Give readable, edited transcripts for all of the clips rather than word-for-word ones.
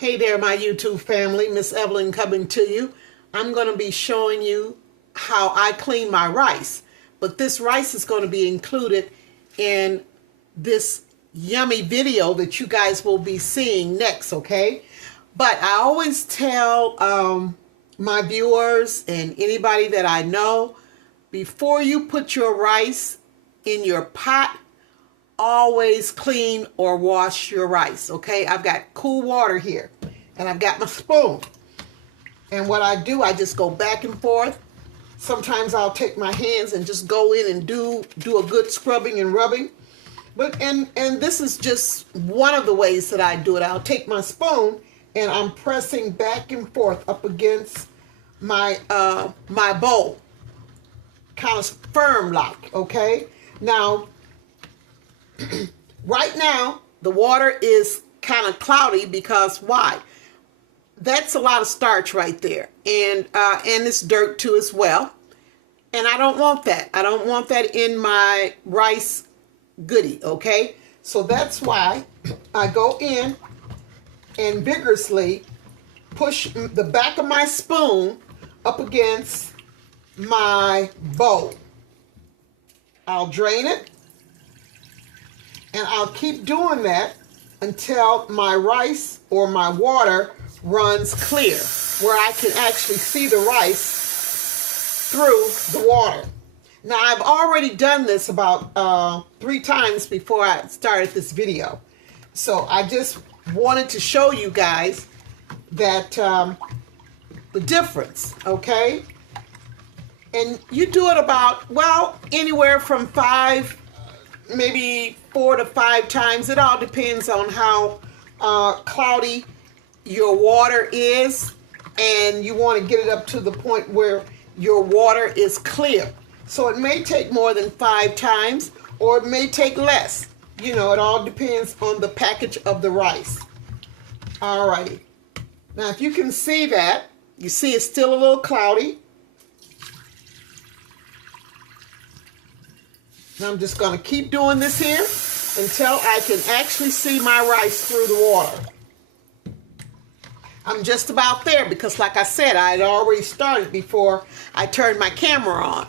Hey there, my YouTube family. Miss Evelyn coming to you. I'm going to be showing you how I clean my rice. But this rice is going to be included in this yummy video that you guys will be seeing next, okay? But I always tell my viewers and anybody that I know, before you put your rice in your pot, always clean or wash your rice, okay? I've got cool water here, and I've got my spoon. And what I do, I just go back and forth. Sometimes I'll take my hands and just go in and do a good scrubbing and rubbing. But and this is just one of the ways that I do it. I'll take my spoon and I'm pressing back and forth up against my my bowl, kind of firm like, okay? Now, right now, the water is kind of cloudy because why? That's a lot of starch right there, and it's dirt too as well. And I don't want that. I don't want that in my rice goodie, okay? So that's why I go in and vigorously push the back of my spoon up against my bowl. I'll drain it. And I'll keep doing that until my rice or my water runs clear, where I can actually see the rice through the water. Now, I've already done this about 3 times before I started this video. So I just wanted to show you guys that the difference, okay? And you do it about, well, anywhere from 5, maybe 4 to 5 times. It all depends on how cloudy your water is, and you want to get it up to the point where your water is clear. So it may take more than 5 times, or it may take less. You know, it all depends on the package of the rice. Alrighty. Now, if you can see that, you see it's still a little cloudy. Now I'm just going to keep doing this here until I can actually see my rice through the water. I'm just about there because, like I said, I had already started before I turned my camera on.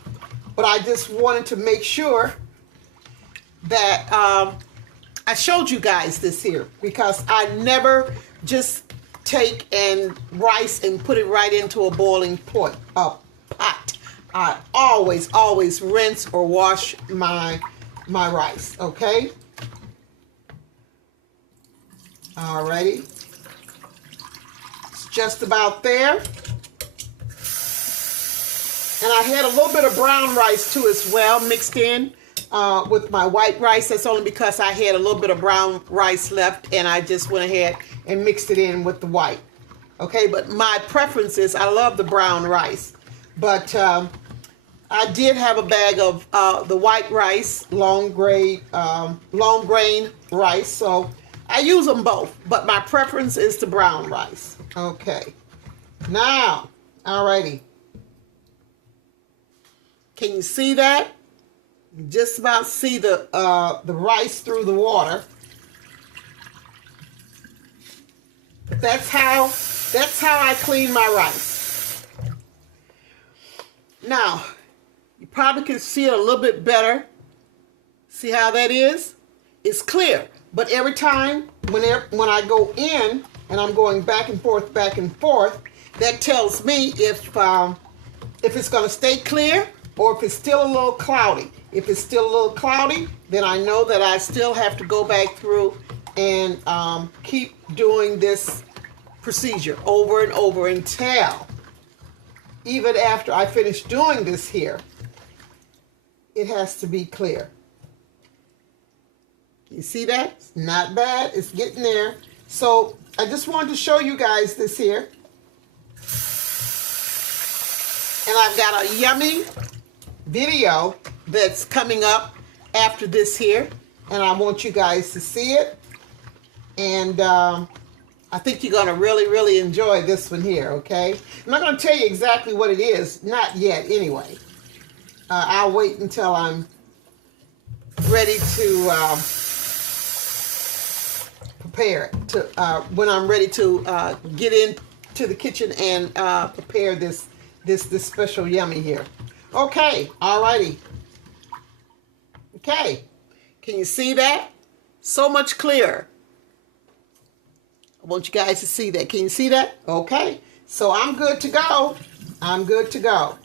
But I just wanted to make sure that I showed you guys this here, because I never just take rice and put it right into a boiling pot. I always rinse or wash my rice, okay? Alrighty. It's just about there. And I had a little bit of brown rice too as well mixed in with my white rice. That's only because I had a little bit of brown rice left and I just went ahead and mixed it in with the white. Okay, but my preference is I love the brown rice. But I did have a bag of the white rice, long grain rice, so I use them both, but my preference is the brown rice. Okay, now, alrighty. Can you see that? You just about see the rice through the water. But that's how I clean my rice. Now, you probably can see it a little bit better. See how that is? It's clear. But every time when I go in and I'm going back and forth, that tells me if it's going to stay clear or if it's still a little cloudy. If it's still a little cloudy, then I know that I still have to go back through and keep doing this procedure over and over until, even after I finish doing this here, it has to be clear. You see that? It's not bad. It's getting there. So I just wanted to show you guys this here. And I've got a yummy video that's coming up after this here. And I want you guys to see it. And I think you're going to really enjoy this one here, okay? I'm not going to tell you exactly what it is. Not yet, anyway. I'll wait until I'm ready to prepare it to when I'm ready to get into the kitchen and prepare this special yummy here. Okay, alrighty. Okay, can you see that? So much clearer. I want you guys to see that. Can you see that? Okay, so I'm good to go. I'm good to go.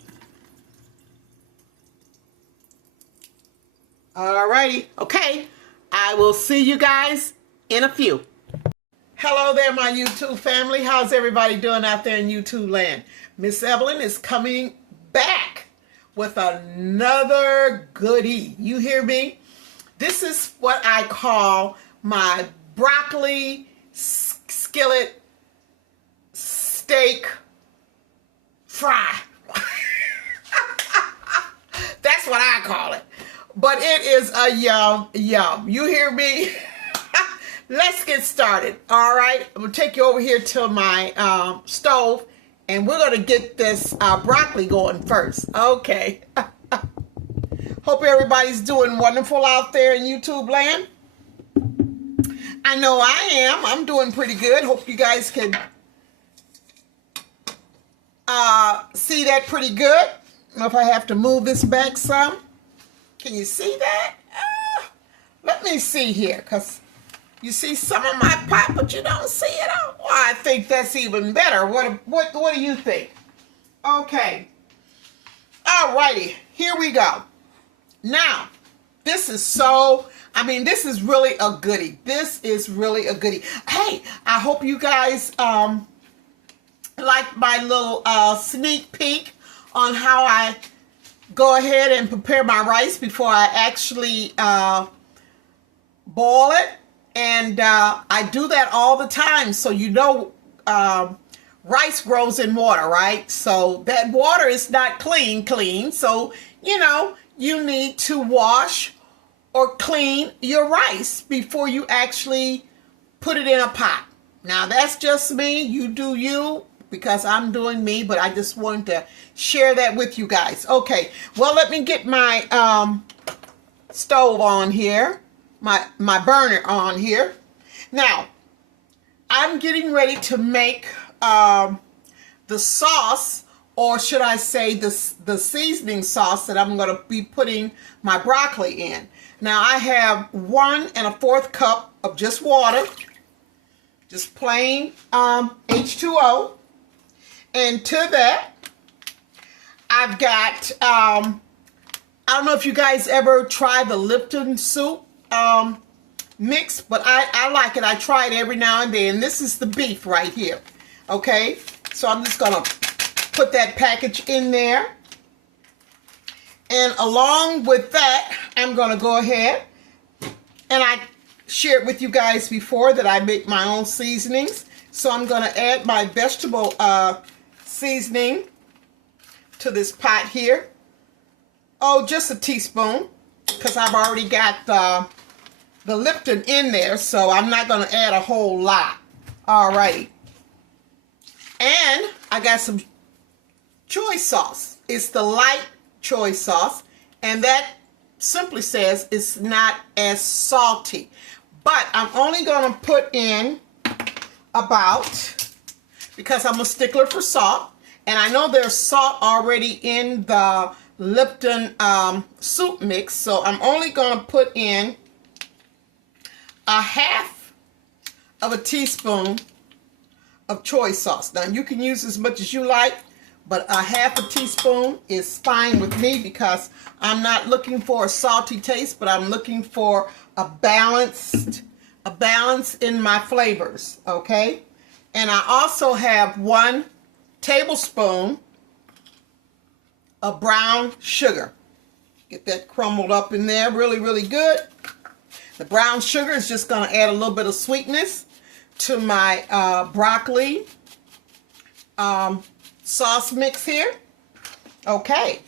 Alrighty, okay. I will see you guys in a few. Hello there, my YouTube family. How's everybody doing out there in YouTube land? Miss Evelyn is coming back with another goodie. You hear me? This is what I call my broccoli skillet steak fry. That's what I call it. But it is a yum. You hear me? Let's get started. All right. I'm going to take you over here to my stove, and we're going to get this broccoli going first. Okay. Hope everybody's doing wonderful out there in YouTube land. I know I am. I'm doing pretty good. Hope you guys can see that pretty good. I don't know if I have to move this back some. Can you see that? Let me see here, because you see some of my pot, but you don't see it all. Well, I think that's even better. What do you think? Okay. Alrighty, here we go. Now, this is this is really a goodie. This is really a goodie. Hey, I hope you guys like my little sneak peek on how I go ahead and prepare my rice before I actually boil it. And I do that all the time. So you know rice grows in water, right? So that water is not clean. So, you know, you need to wash or clean your rice before you actually put it in a pot. Now, that's just me. You do you, because I'm doing me, but I just wanted to share that with you guys. Okay, well, let me get my stove on here, my burner on here. Now, I'm getting ready to make the sauce, or should I say the seasoning sauce that I'm going to be putting my broccoli in. Now, I have 1 1/4 cup of just water, just plain H2O. And to that, I've got, I don't know if you guys ever tried the Lipton soup mix, but I like it. I try it every now and then. This is the beef right here. Okay, so I'm just going to put that package in there. And along with that, I'm going to go ahead, and I shared with you guys before that I make my own seasonings. So I'm going to add my vegetable seasoning to this pot here. Oh, just a teaspoon, because I've already got the Lipton in there, so I'm not going to add a whole lot. Alrighty. And I got some choy sauce. It's the light choy sauce, and that simply says it's not as salty. But I'm only going to put in about, because I'm a stickler for salt, and I know there's salt already in the Lipton soup mix, so I'm only going to put in 1/2 of a teaspoon of choy sauce. Now, you can use as much as you like, but 1/2 a teaspoon is fine with me, because I'm not looking for a salty taste, but I'm looking for a balance in my flavors, okay? And I also have 1 tablespoon of brown sugar. Get that crumbled up in there really, really good. The brown sugar is just going to add a little bit of sweetness to my broccoli sauce mix here. Okay,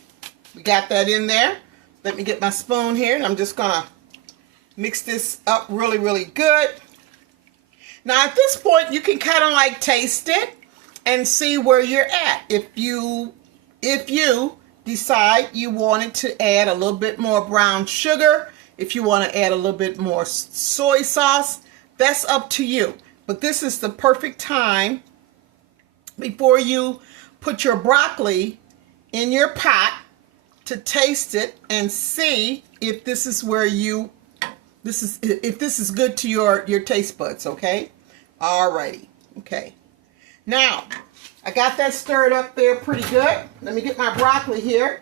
we got that in there. Let me get my spoon here, and I'm just going to mix this up really, really good. Now, at this point, you can kind of like taste it and see where you're at. If you decide you wanted to add a little bit more brown sugar, if you want to add a little bit more soy sauce, That's up to you. But this is the perfect time before you put your broccoli in your pot to taste it and see if this is where you, if this is good to your taste buds, okay? Alrighty, okay. Now, I got that stirred up there pretty good. Let me get my broccoli here.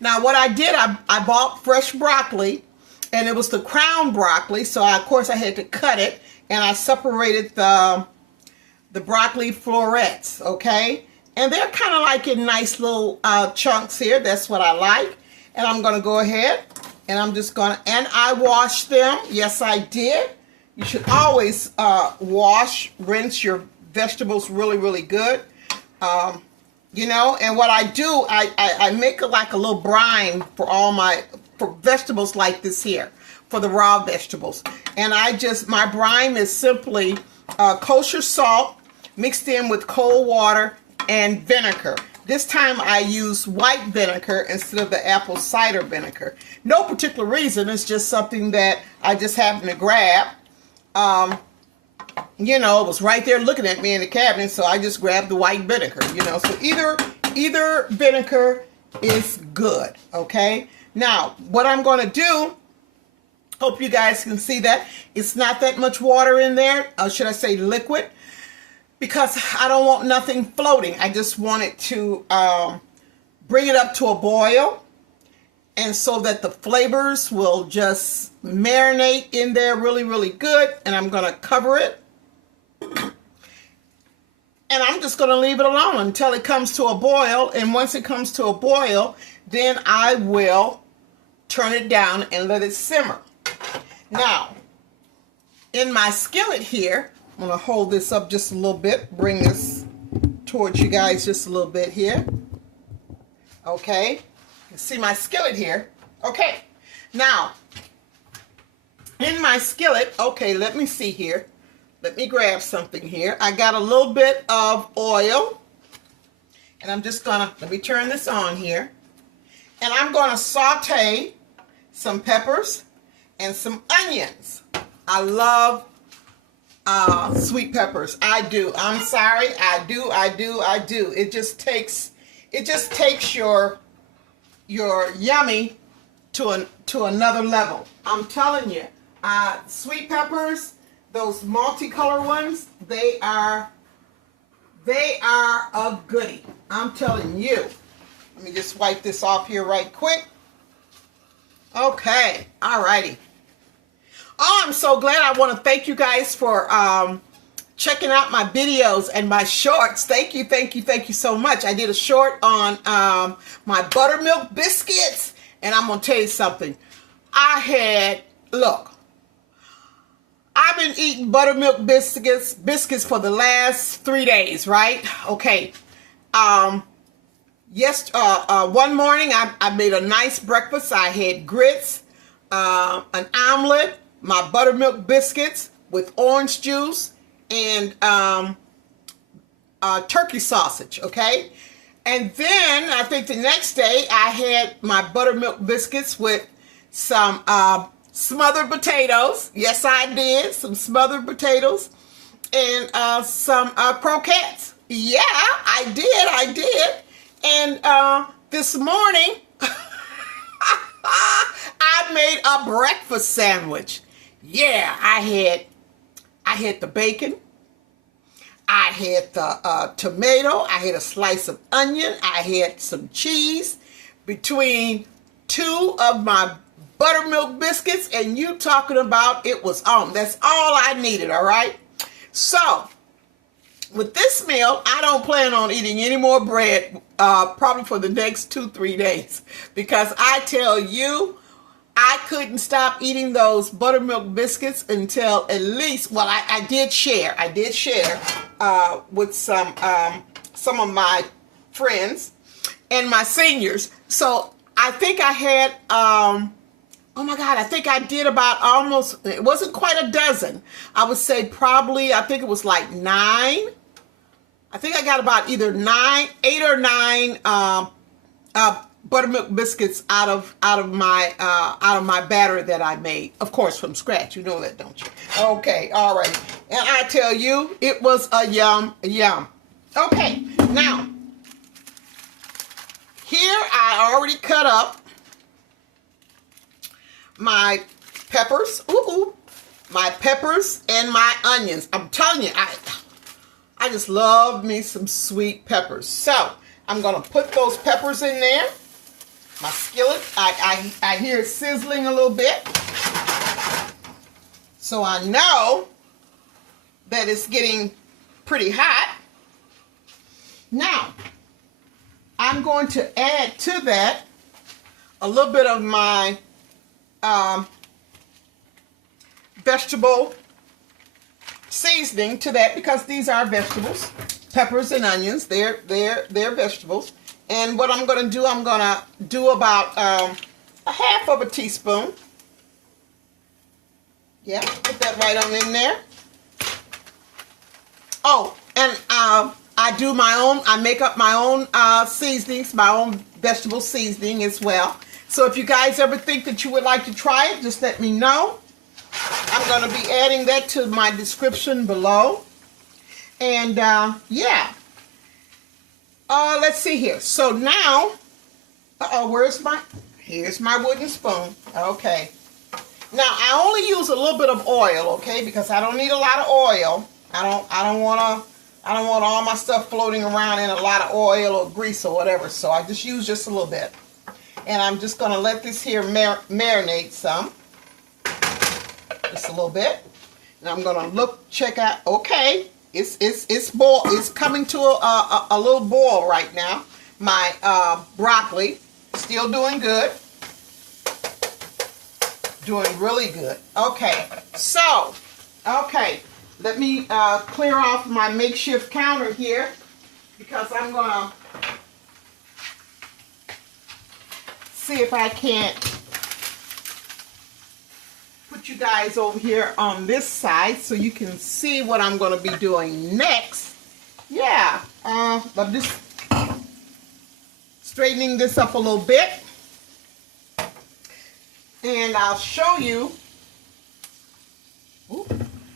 Now, what I did, I bought fresh broccoli, and it was the crown broccoli, so of course I had to cut it, and I separated the broccoli florets, okay? And they're kind of like in nice little chunks here. That's what I like. And I'm going to go ahead, and I'm just going to, and I washed them. Yes, I did. You should always rinse your vegetables really, really good. You know, and what I do, I make like a little brine for for vegetables like this here, for the raw vegetables. And my brine is simply kosher salt mixed in with cold water and vinegar. This time I use white vinegar instead of the apple cider vinegar. No particular reason, it's just something that I just happened to grab. You know, it was right there looking at me in the cabinet, so I just grabbed the white vinegar, you know. So either vinegar is good, okay? Now, what I'm going to do, hope you guys can see that, it's not that much water in there, or should I say liquid, because I don't want nothing floating. I just want it to bring it up to a boil, and so that the flavors will just marinate in there really, really good. And I'm going to cover it. And I'm just going to leave it alone until it comes to a boil. And once it comes to a boil, then I will turn it down and let it simmer. Now, in my skillet here, I'm going to hold this up just a little bit, bring this towards you guys just a little bit here. Okay, you see my skillet here. Okay, now, in my skillet, okay, let me see here. Let me grab something here. I got a little bit of oil, and I'm just going to, let me turn this on here. And I'm going to saute some peppers and some onions. I love sweet peppers. I do. I'm sorry. I do. It just takes your yummy to another level. I'm telling you. Sweet peppers, those multicolor ones, they are a goodie. I'm telling you. Let me just wipe this off here right quick. Okay. Alrighty. Oh, I'm so glad. I want to thank you guys for checking out my videos and my shorts. Thank you so much. I did a short on my buttermilk biscuits, and I'm going to tell you something. Look, I've been eating buttermilk biscuits for the last 3 days, right? Okay. One morning I made a nice breakfast. I had grits, an omelet, my buttermilk biscuits with orange juice, and turkey sausage, okay? And then I think the next day I had my buttermilk biscuits with some smothered potatoes. Yes, I did. Some smothered potatoes and some croquettes. Yeah, I did. And this morning I made a breakfast sandwich. Yeah, I had the bacon, I had the tomato, I had a slice of onion, I had some cheese between 2 of my buttermilk biscuits, and you talking about it was on. That's all I needed, all right? So, with this meal, I don't plan on eating any more bread probably for the next 2-3 days, because I tell you, I couldn't stop eating those buttermilk biscuits until at least, well, I did share with some of my friends and my seniors. So I think I had, oh my God, I think I did about almost, it wasn't quite a dozen. I would say probably, I think it was like 9. I think I got about either 8 or 9 buttermilk biscuits out of my batter that I made, of course, from scratch. You know that, don't you? Okay, all right. And I tell you, it was a yum. Okay, now here I already cut up my peppers. My peppers and my onions. I'm telling you, I just love me some sweet peppers. So I'm gonna put those peppers in there. My skillet, I hear it sizzling a little bit. So I know that it's getting pretty hot. Now, I'm going to add to that a little bit of my vegetable seasoning to that, because these are vegetables. Peppers and onions, they're vegetables. And what I'm going to do, I'm going to do about a half of a teaspoon. Yeah, put that right on in there. Oh, and I do my own, I make up my own seasonings, my own vegetable seasoning as well. So if you guys ever think that you would like to try it, just let me know. I'm going to be adding that to my description below. And yeah. Let's see here. So now, here's my wooden spoon. Okay. Now I only use a little bit of oil, okay, because I don't need a lot of oil. I don't want all my stuff floating around in a lot of oil or grease or whatever. So I just use just a little bit. And I'm just going to let this here marinate some. Just a little bit. And I'm going to check out, okay. It's coming to a little boil right now. My broccoli, still doing good. Doing really good. Okay, so, okay. Let me clear off my makeshift counter here, because I'm going to see if I can't put you guys over here on this side so you can see what I'm going to be doing next. Yeah, I'm just straightening this up a little bit, and I'll show you. Ooh,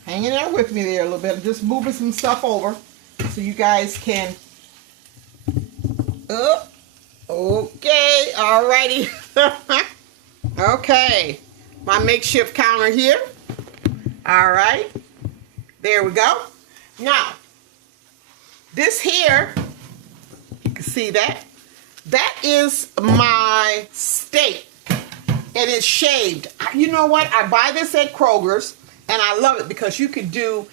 hanging there with me there a little bit. I'm just moving some stuff over so you guys can. Okay, alrighty. Okay. My makeshift counter here. All right, there we go. Now, this here, you can see that. That is my steak, and it's shaved. You know what? I buy this at Kroger's, and I love it because you can do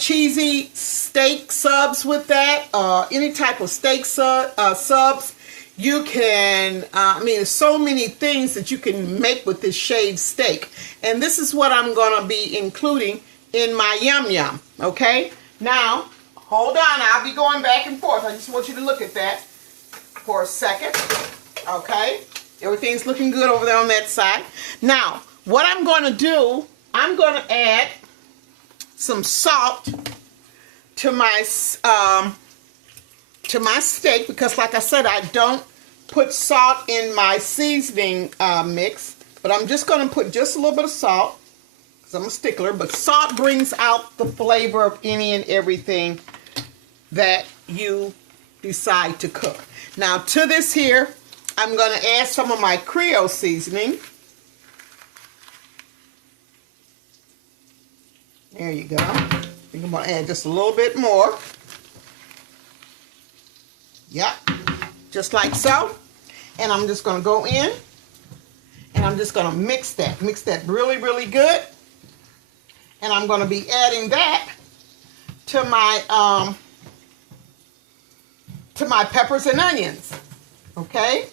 cheesy steak subs with that. Any type of steak subs. You can, I mean, there's so many things that you can make with this shaved steak. And this is what I'm going to be including in my yum yum, okay? Now, hold on. I'll be going back and forth. I just want you to look at that for a second, okay? Everything's looking good over there on that side. Now, what I'm going to do, I'm going to add some salt to my steak, because like I said, I don't put salt in my seasoning mix, but I'm just going to put just a little bit of salt because I'm a stickler. But salt brings out the flavor of any and everything that you decide to cook. Now to this here, I'm going to add some of my Creole seasoning. There you go. I think I'm going to add just a little bit more. Yep, just like so. And I'm just going to go in and I'm just going to mix that really, really good. And I'm going to be adding that to my peppers and onions. Okay?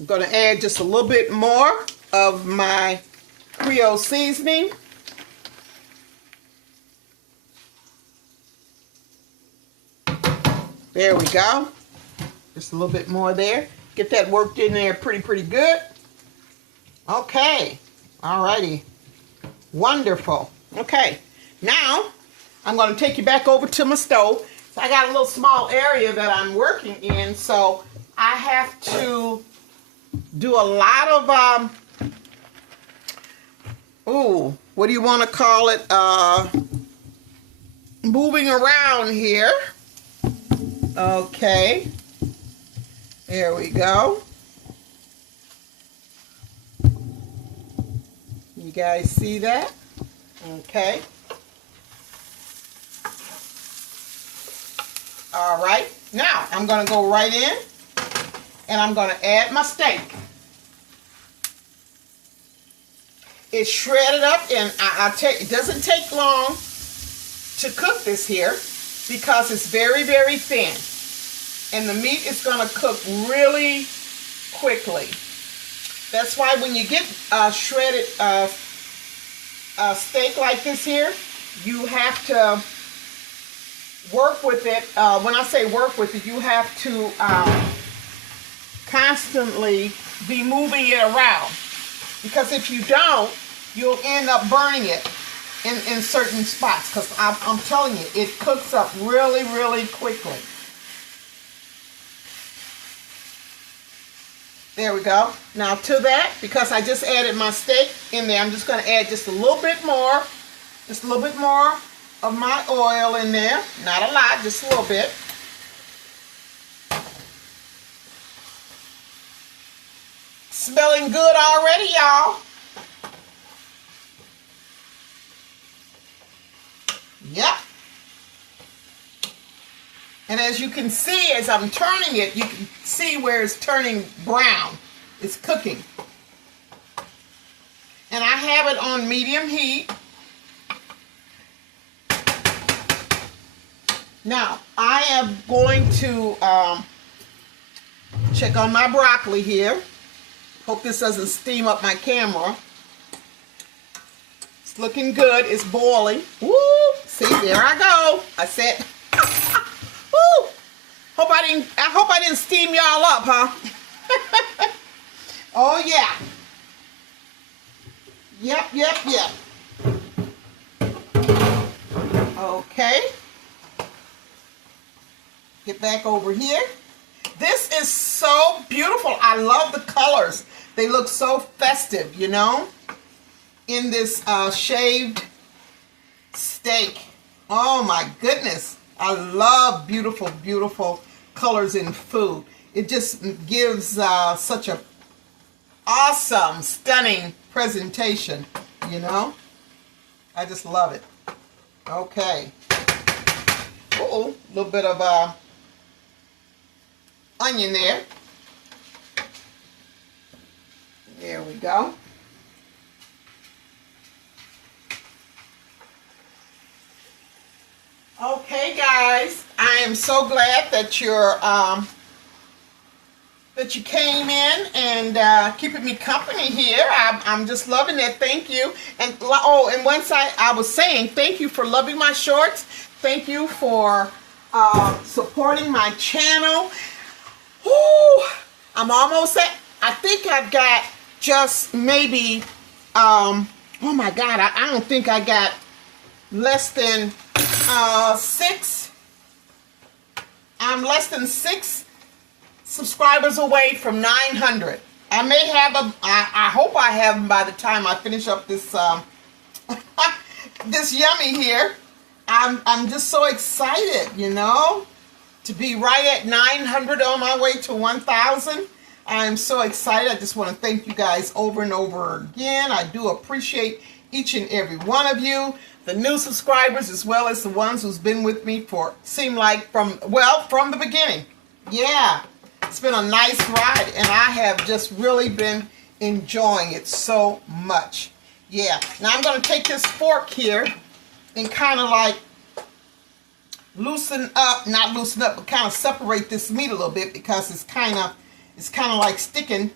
I'm going to add just a little bit more of my Creole seasoning. There we go. Just a little bit more there. Get that worked in there pretty good. Okay. Alrighty. Wonderful. Okay. Now, I'm going to take you back over to my stove. So I got a little small area that I'm working in, so I have to do a lot of, what do you want to call it? Moving around here. Okay. There we go. You guys see that? Okay. All right. Now, I'm going to go right in, and I'm going to add my steak. It's shredded up, and it doesn't take long to cook this here because it's very, very thin. And the meat is going to cook really quickly. That's why when you get shredded steak like this here, you have to work with it. When I say work with it, you have to constantly be moving it around. Because if you don't, you'll end up burning it in certain spots. Because I'm telling you, it cooks up really, really quickly. There we go. Now to that, because I just added my steak in there, I'm just going to add just a little bit more. Just a little bit more of my oil in there. Not a lot, just a little bit. Smelling good already, y'all. Yep. And as you can see, as I'm turning it, you can see where it's turning brown. It's cooking. And I have it on medium heat. Now, I am going to check on my broccoli here. Hope this doesn't steam up my camera. It's looking good. It's boiling. Woo! See, there I go. I said, woo! I hope I didn't steam y'all up, huh? Oh yeah. Yep. Okay. Get back over here. This is so beautiful. I love the colors. They look so festive, you know, in this shaved steak. Oh my goodness. I love beautiful, beautiful colors in food. It just gives such a awesome, stunning presentation, you know. I just love it. Okay. Uh-oh, a little bit of onion there. There we go. Okay, guys, I am so glad that you came in and keeping me company here. I'm just loving it. Thank you. And and once I was saying thank you for loving my shorts. Thank you for supporting my channel. Woo! I'm almost at. I think I've got just maybe. Oh my God! I don't think I got less than 6. I'm less than 6 subscribers away from 900. I may have I hope I have them by the time I finish up this this yummy here. I'm just so excited, you know, to be right at 900 on my way to 1,000. I'm so excited. I just want to thank you guys over and over again. I do appreciate each and every one of you, the new subscribers as well as the ones who's been with me for, seem like from the beginning. Yeah, it's been a nice ride and I have just really been enjoying it so much. Yeah, now I'm going to take this fork here and kind of like loosen up, not loosen up, but kind of separate this meat a little bit because it's kind of like sticking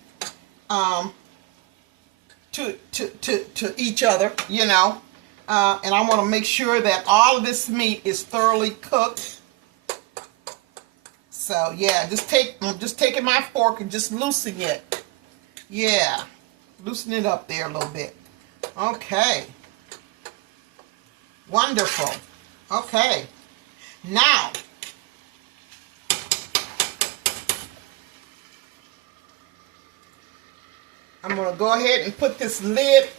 to each other, you know. And I want to make sure that all of this meat is thoroughly cooked. So yeah, I'm just taking my fork and just loosening it. Yeah, loosen it up there a little bit. Okay. Wonderful. Okay. Now, I'm going to go ahead and put this lid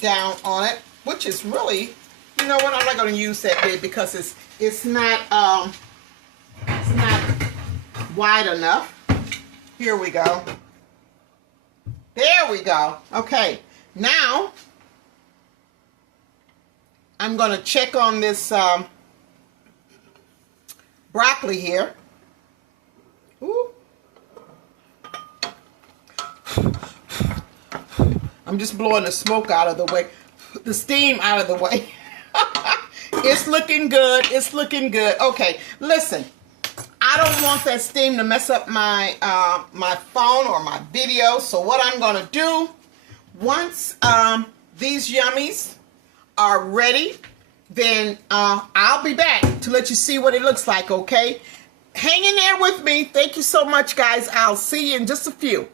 down on it, which is really, you know what, I'm not going to use that lid because it's not wide enough. Here we go. There we go. Okay, now I'm going to check on this broccoli here. Ooh. I'm just blowing the smoke out of the way, the steam out of the way. It's looking good. It's looking good. Okay, listen. I don't want that steam to mess up my my phone or my video. So what I'm going to do, once these yummies are ready, then I'll be back to let you see what it looks like, okay? Hang in there with me. Thank you so much, guys. I'll see you in just a few.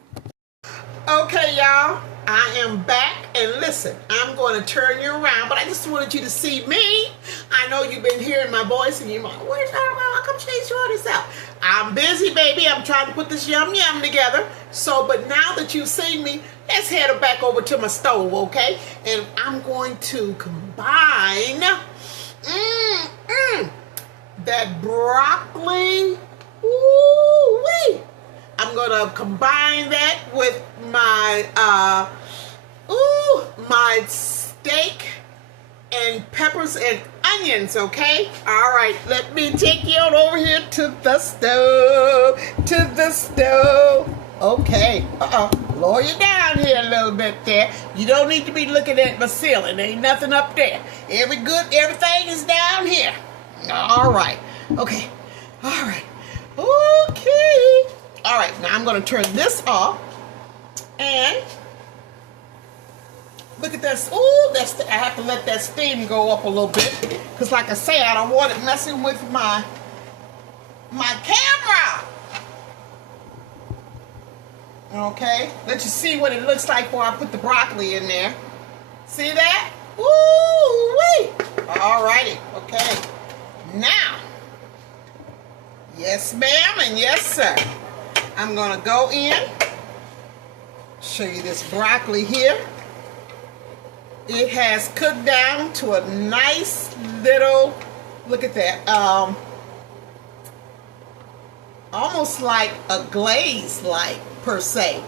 Okay, y'all. I am back, and listen, I'm going to turn you around, but I just wanted you to see me. I know you've been hearing my voice, and you're like, where's her? How come she's showing this out? I'm busy, baby. I'm trying to put this yum together. So, but now that you've seen me, let's head back over to my stove, okay? And I'm going to combine that broccoli. Ooh-wee. I'm going to combine that with my my steak and peppers and onions, okay? All right, let me take you on over here to the stove, Okay, lower you down here a little bit there. You don't need to be looking at my ceiling. There ain't nothing up there. Everything is down here. All right, okay, all right, okay. All right, now I'm going to turn this off, and look at this. Ooh, I have to let that steam go up a little bit, because like I say, I don't want it messing with my camera. Okay, let you see what it looks like before I put the broccoli in there. See that? Woo-wee! All righty, okay. Now, yes ma'am and yes sir. I'm going to go in, show you this broccoli here. It has cooked down to a nice little, look at that, almost like a glaze, like, per se.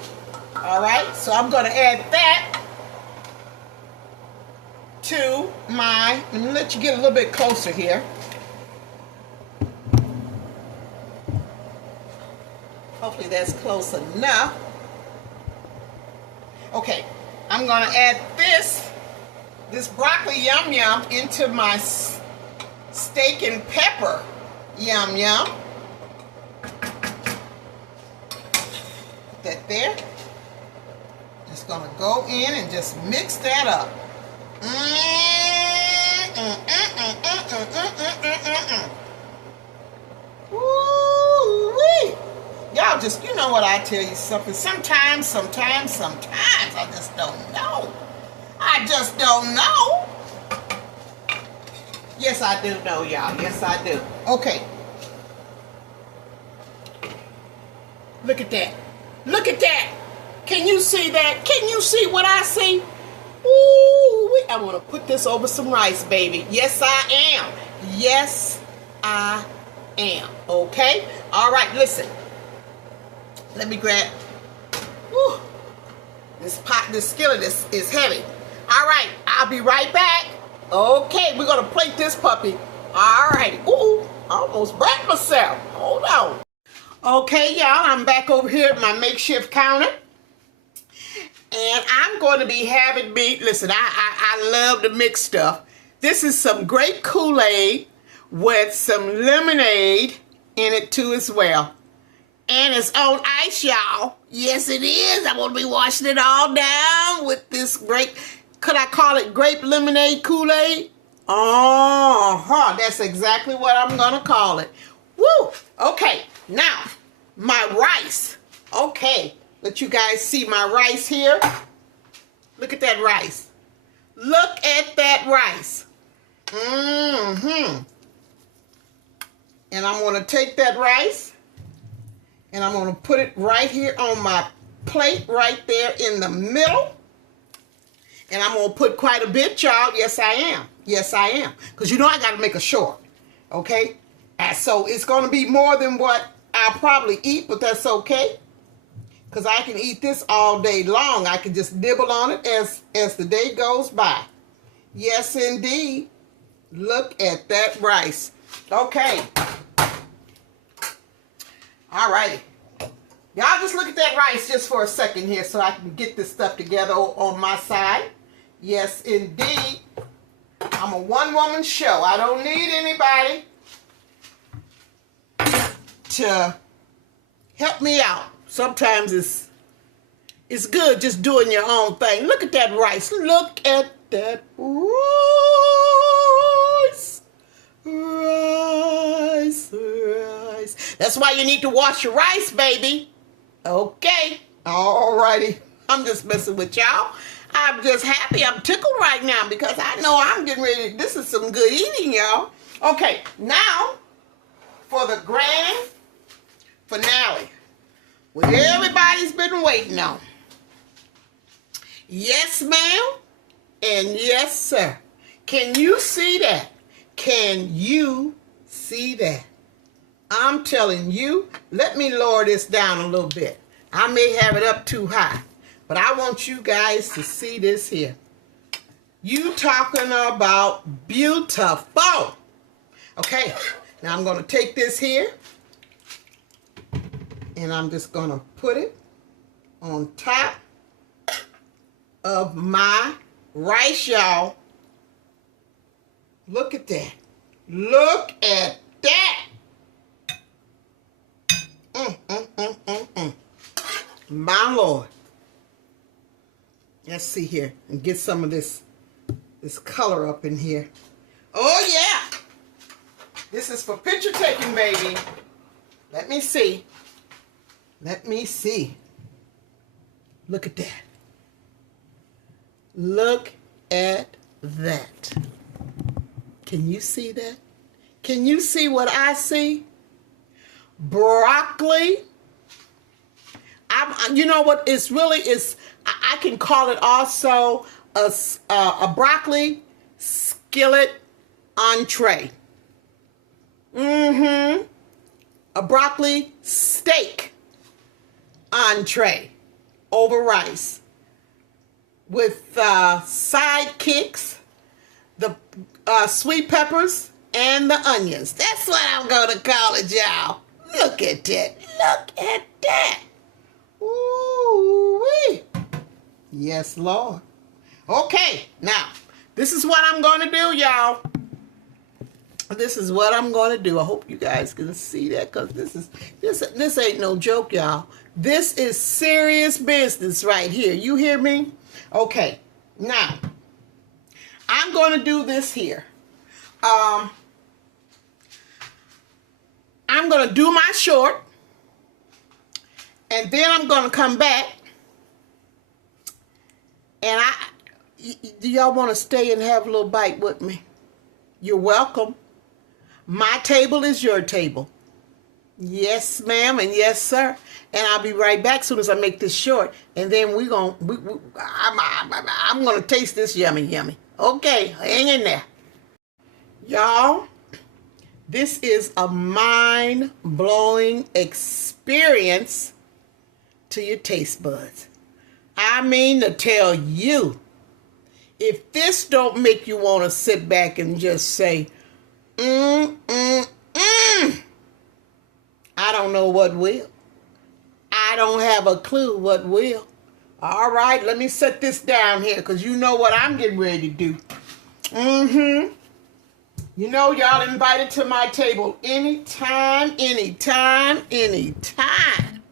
All right, so I'm going to add that to my, let me let you get a little bit closer here. Hopefully that's close enough. Okay, I'm going to add this broccoli yum into my steak and pepper yum. Put that there. Just going to go in and just mix that up. Woo-wee. Y'all just, you know what, I tell you something. Sometimes, I just don't know. I just don't know. Yes, I do know, y'all. Yes, I do. Okay. Look at that. Look at that. Can you see that? Can you see what I see? Ooh, I'm going to put this over some rice, baby. Yes, I am. Yes, I am. Okay? All right, listen. Let me grab, whew, this skillet is heavy. All right, I'll be right back. Okay, we're going to plate this puppy. All right. Ooh, I almost burnt myself. Hold on. Okay, y'all, I'm back over here at my makeshift counter. And I'm going to be having listen, I love to mix stuff. This is some grape Kool-Aid with some lemonade in it too as well. And it's on ice, y'all. Yes, it is. I'm going to be washing it all down with this grape. Could I call it grape lemonade Kool-Aid? That's exactly what I'm going to call it. Woo! Okay, now, my rice. Okay, let you guys see my rice here. Look at that rice. Look at that rice. And I'm going to take that rice and I'm going to put it right here on my plate right there in the middle. And I'm going to put quite a bit, y'all. Yes, I am. Yes, I am. Because you know I got to make a short. Okay? And so it's going to be more than what I'll probably eat, but that's okay. Because I can eat this all day long. I can just nibble on it as the day goes by. Yes, indeed. Look at that rice. Okay. All righty. Y'all just look at that rice just for a second here so I can get this stuff together on my side. Yes, indeed. I'm a one-woman show. I don't need anybody to help me out. Sometimes it's good just doing your own thing. Look at that rice. Look at that rice. Rice. That's why you need to wash your rice, baby. Okay. Alrighty. I'm just messing with y'all. I'm just happy. I'm tickled right now because I know I'm getting ready. This is some good eating, y'all. Okay. Now, for the grand finale. What everybody's been waiting on. Yes, ma'am. And yes, sir. Can you see that? Can you see that? I'm telling you, let me lower this down a little bit. I may have it up too high, but I want you guys to see this here. You talking about beautiful. Okay, now I'm going to take this here, and I'm just going to put it on top of my rice, y'all. Look at that. Look at that. My Lord. Let's see here and get some of this color up in here. Oh, yeah. This is for picture taking, baby. Let me see. Let me see. Look at that. Look at that. Can you see that? Can you see what I see? Broccoli. You know what? It's really is. I can call it also a broccoli skillet entree. A broccoli steak entree over rice with sidekicks, the sweet peppers and the onions. That's what I'm going to call it, y'all. Look at that. Look at that. Ooh-wee. Yes, Lord. Okay, now, this is what I'm going to do, y'all. This is what I'm going to do. I hope you guys can see that because this ain't no joke, y'all. This is serious business right here. You hear me? Okay, now, I'm going to do this here. I'm going to do my short. And then I'm going to come back. And do y'all want to stay and have a little bite with me? You're welcome. My table is your table. Yes, ma'am, and yes, sir. And I'll be right back as soon as I make this short. And then I'm going to taste this yummy, yummy. Okay, hang in there. Y'all, this is a mind-blowing experience to your taste buds. I mean to tell you, if this don't make you want to sit back and just say, I don't know what will. I don't have a clue what will. All right, let me set this down here because you know what I'm getting ready to do. You know y'all invited to my table anytime, anytime, anytime.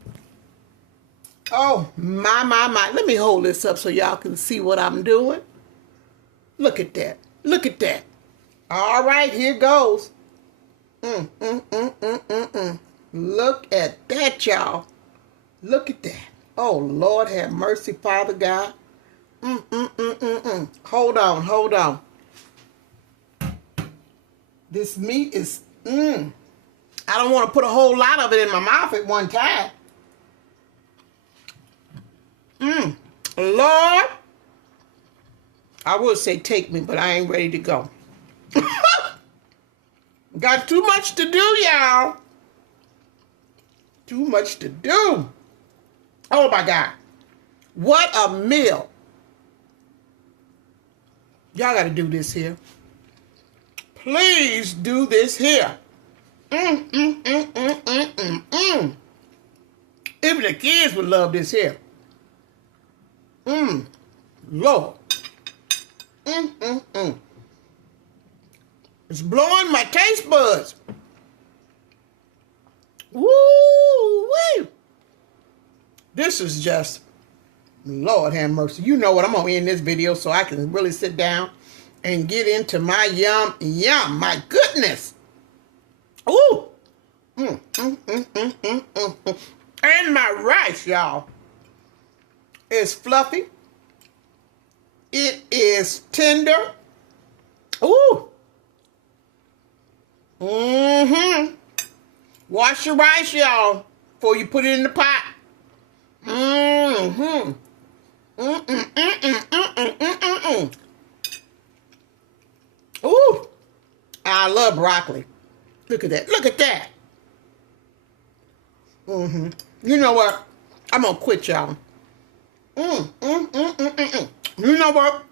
Oh, my. Let me hold this up so y'all can see what I'm doing. Look at that. Look at that. All right, here goes. Look at that, y'all. Look at that. Oh, Lord have mercy, Father God. Hold on. This meat is, I don't want to put a whole lot of it in my mouth at one time. Lord, I would say take me, but I ain't ready to go. Got too much to do, y'all. Too much to do. Oh my God. What a meal. Y'all got to do this here. Please do this here. Even the kids would love this here. Lord. It's blowing my taste buds. Woo-wee. This is just, Lord have mercy. You know what? I'm going to end this video so I can really sit down and get into my yum. My goodness. Ooh. And my rice, y'all, is fluffy. It is tender. Ooh. Wash your rice, y'all, before you put it in the pot. Ooh. I love broccoli. Look at that. Look at that. You know what? I'm going to quit, y'all. You know what?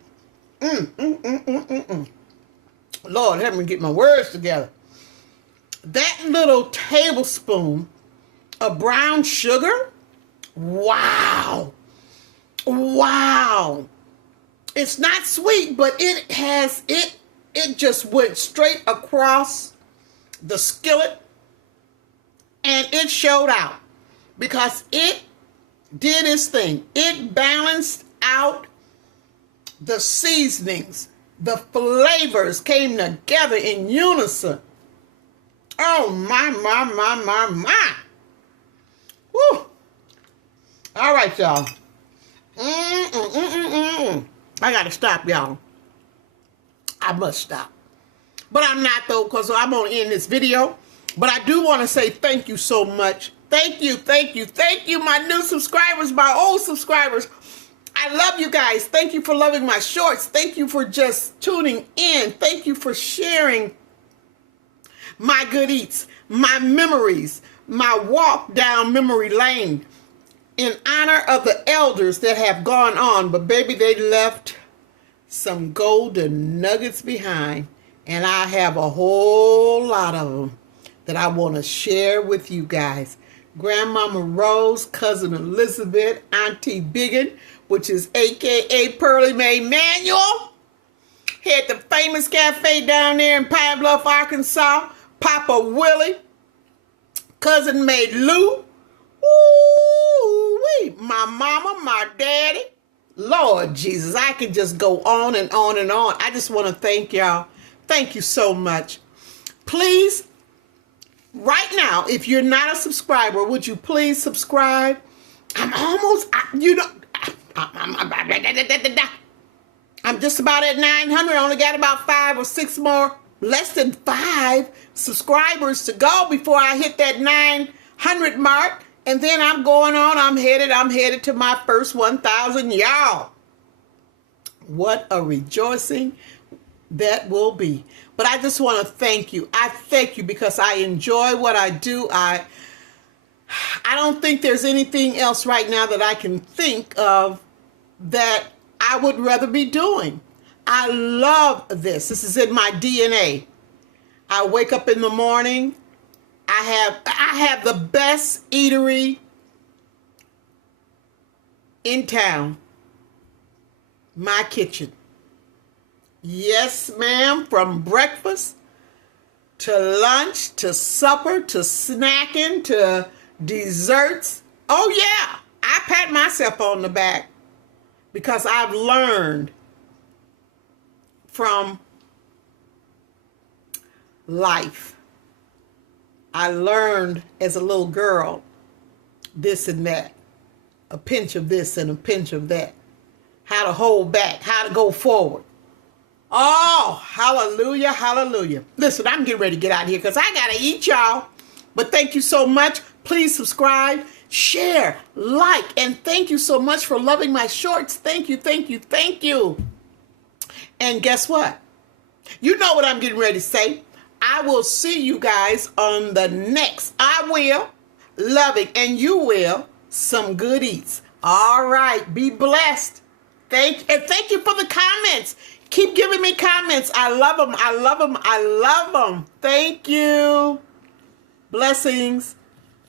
Lord, help me get my words together. That little tablespoon of brown sugar, wow. Wow. It's not sweet, but it has, it just went straight across the skillet, and it showed out because it did its thing. It balanced out the seasonings. The flavors came together in unison. Oh, my. Woo. All right, y'all. I got to stop, y'all. I must stop. But I'm not, though, because I'm going to end this video. But I do want to say thank you so much. Thank you, my new subscribers, my old subscribers. I love you guys. Thank you for loving my shorts. Thank you for just tuning in. Thank you for sharing my good eats, my memories, my walk down memory lane in honor of the elders that have gone on. But baby, they left some golden nuggets behind. And I have a whole lot of them that I want to share with you guys. Grandmama Rose, Cousin Elizabeth, Auntie Biggin, which is a.k.a. Pearly Mae Manuel. Had the famous cafe down there in Pine Bluff, Arkansas. Papa Willie, Cousin Maid Lou. Ooh-wee. My mama, my daddy. Lord Jesus, I could just go on and on and on. I just want to thank y'all. Thank you so much. Please, right now, if you're not a subscriber, would you please subscribe? I'm almost, I'm just about at 900. I only got about 5 or 6 more, less than 5 subscribers to go before I hit that 900 mark. And then I'm going on. I'm headed to my first 1,000, y'all. What a rejoicing that will be. But I just want to thank you. I thank you because I enjoy what I do. I don't think there's anything else right now that I can think of that I would rather be doing. I love this. This is in my DNA. I wake up in the morning. I have the best eatery in town. My kitchen. Yes, ma'am. From breakfast to lunch to supper to snacking to desserts. Oh, yeah. I pat myself on the back because I've learned from life. I learned as a little girl this and that, a pinch of this and a pinch of that, how to hold back, how to go forward. Oh, hallelujah, hallelujah. Listen, I'm getting ready to get out of here because I got to eat, y'all. But thank you so much. Please subscribe, share, like, and thank you so much for loving my shorts. Thank you, thank you, thank you. And guess what? You know what I'm getting ready to say. I will see you guys on the next. I will, loving, and you will, some good eats. All right, be blessed. Thank you for the comments. Keep giving me comments. I love them. I love them. I love them. Thank you. Blessings.